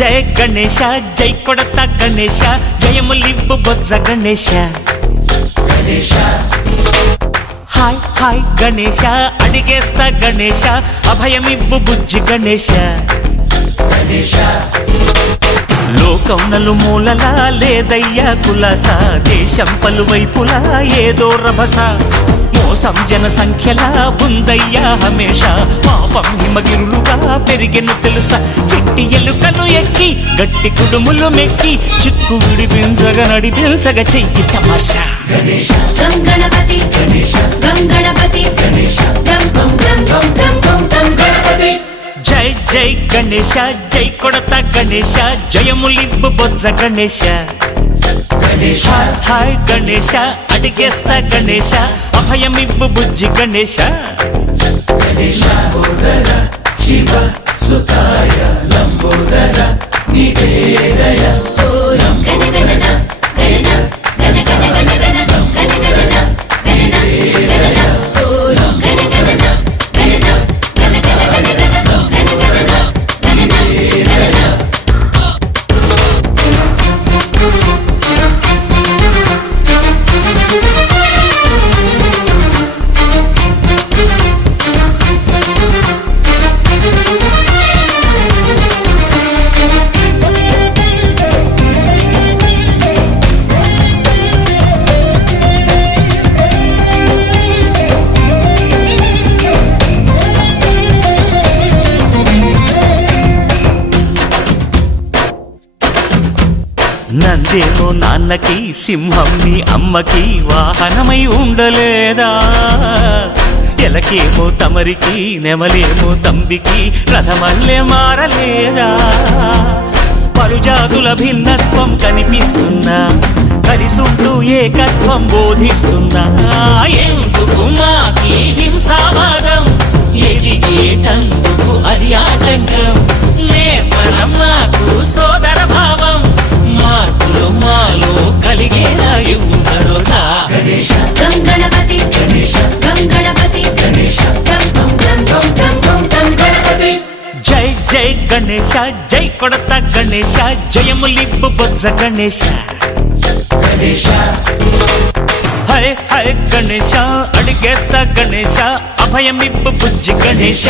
జయ గణేశ జై కొడత గణేశ జయములివ్వు బొజ్జ Ganesha hi hi Ganesha అడిగేస్తా Ganesha అభయమివ్వు బుజ్జి గణేశ లోకం నలుమూలలా లేదయ్యా కులాస దేశం పలువైపులా ఏదో రభస మోసం జన సంఖ్యలా ఉందయ్యా హమేష పాపం హిమగిరులుగా పెరిగెను తెలుసా చిట్టి ఎలుకను ఎక్కి గట్టి కుడుములు మెక్కి చిక్కు విడిపించగా నడిపించగా చెయ్యి తమాషా గం గణపతి గం గణపతి గం గం గం గం గం గం గం గణపతి జై జై గణేశ జై కొడత గణేశ జయములివ్వు బొజ్జ గణేశ హాయ్ గణేశ అడిగేస్తా గణేశ అభయమివ్వు బుజ్జి గణేశ శివ సుతాయ లంబోదర నివేదయ గణ గణన గణన గణ గణ గణ గణ గణ గణన గణన గణన గణ గణన గణన గణ గణ గణ గణ గణ గణన గణన గణన నందేమో నాన్నకి సింహం నీ అమ్మకి వాహనమై ఉండలేదా ఎలకేమో తమరికి నెమలేమో తంబికి రథమల్లే మారలేదా పలుజాతుల భిన్నత్వం కనిపిస్తున్నా కలిసుంటూ ఏకత్వం బోధిస్తున్నా ఎందుకు మాకి హింసావాదం ఎదిగేటందుకు అది ఆటంకం నేపరం మాకు సోదర భావం మార్పులు మాలో కలిగేలా భరోసా గం గణపతి గం గణపతి గం గం గం గం గం గం గం గణపతి జై జై గణేశ జై కొడత గణేశ జయములివ్వు బొజ్జ గణేశ హై హై గణేశ అడిగేస్తా గణేశ అభయమివ్వు బుజ్జి గణేశ